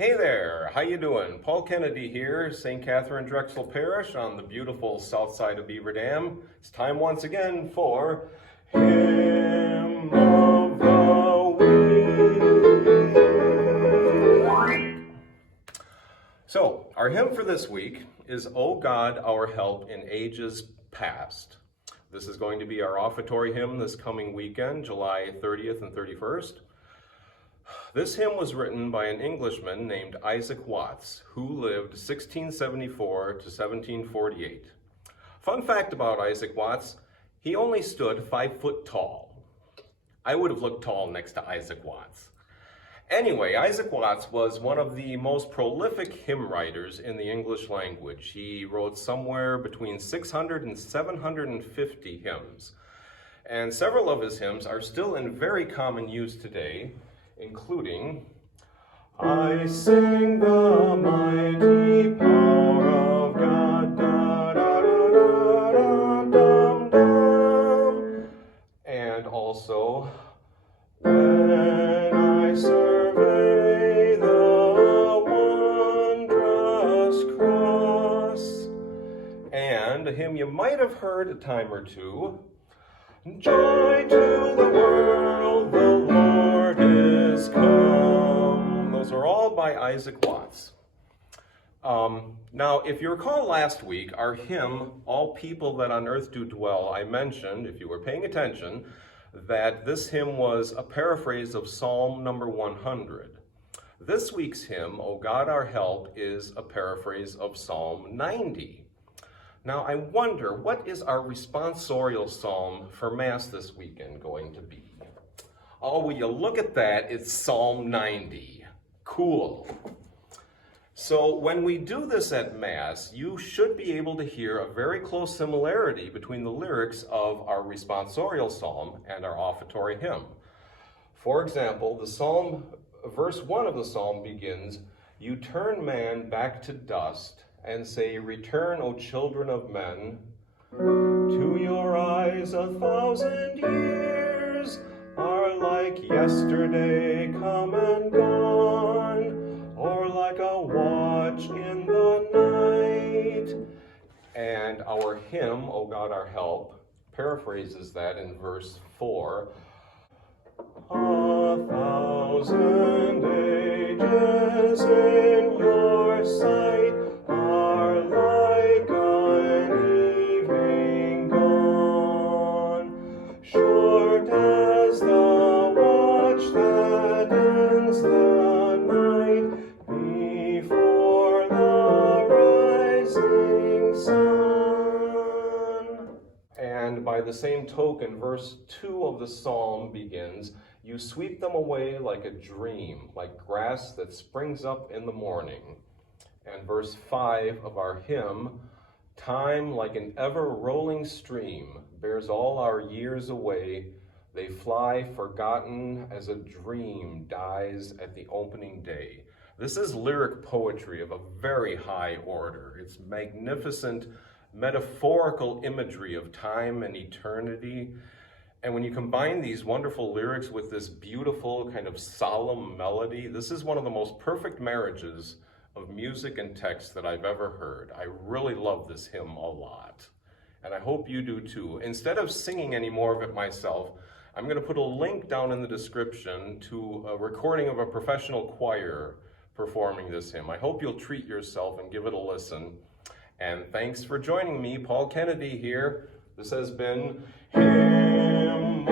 Hey there, how you doing? Paul Kennedy here, St. Catherine Drexel Parish on the beautiful south side of Beaver Dam. It's time once again for Hymn of the Week. So, our hymn for this week is O God, Our Help in Ages Past. This is going to be our offertory hymn this coming weekend, July 30th and 31st. This hymn was written by an Englishman named Isaac Watts, who lived 1674 to 1748. Fun fact about Isaac Watts, he only stood 5 foot tall. I would have looked tall next to Isaac Watts. Anyway, Isaac Watts was one of the most prolific hymn writers in the English language. He wrote somewhere between 600 and 750 hymns. And several of his hymns are still in very common use today, including I sing the mighty power of God, da da da da da dum dum, and also when I survey the wondrous cross, and a hymn you might have heard a time or two, Joy to the world, the Lord is come. Those are all by Isaac Watts. Now, if you recall last week, our hymn, All People That on Earth Do Dwell, I mentioned, if you were paying attention, that this hymn was a paraphrase of Psalm number 100. This week's hymn, O God Our Help, is a paraphrase of Psalm 90. Now, I wonder, what is our responsorial psalm for Mass this weekend going to be? Oh, will you look at that? It's Psalm 90. Cool. So when we do this at Mass, you should be able to hear a very close similarity between the lyrics of our responsorial psalm and our offertory hymn. For example, the psalm, verse 1 of the psalm begins, You turn man back to dust, and say, Return, O children of men, to your eyes 1,000 years are like yesterday come and gone, or like a watch in the night. And our hymn, O God Our Help, paraphrases that in verse 4. 1,000 ages in your sight are like an evening gone, short as the watch that ends the night before the rising sun. And by the same token, verse 2 of the psalm begins, You sweep them away like a dream, like grass that springs up in the morning. And verse 5 of our hymn, Time like an ever-rolling stream bears all our years away. They fly forgotten as a dream dies at the opening day. This is lyric poetry of a very high order. It's magnificent metaphorical imagery of time and eternity. And when you combine these wonderful lyrics with this beautiful kind of solemn melody, this is one of the most perfect marriages of music and text that I've ever heard. I really love this hymn a lot, and I hope you do too. Instead of singing any more of it myself, I'm going to put a link down in the description to a recording of a professional choir performing this hymn. I hope you'll treat yourself and give it a listen. And thanks for joining me, Paul Kennedy here. This has been Hymn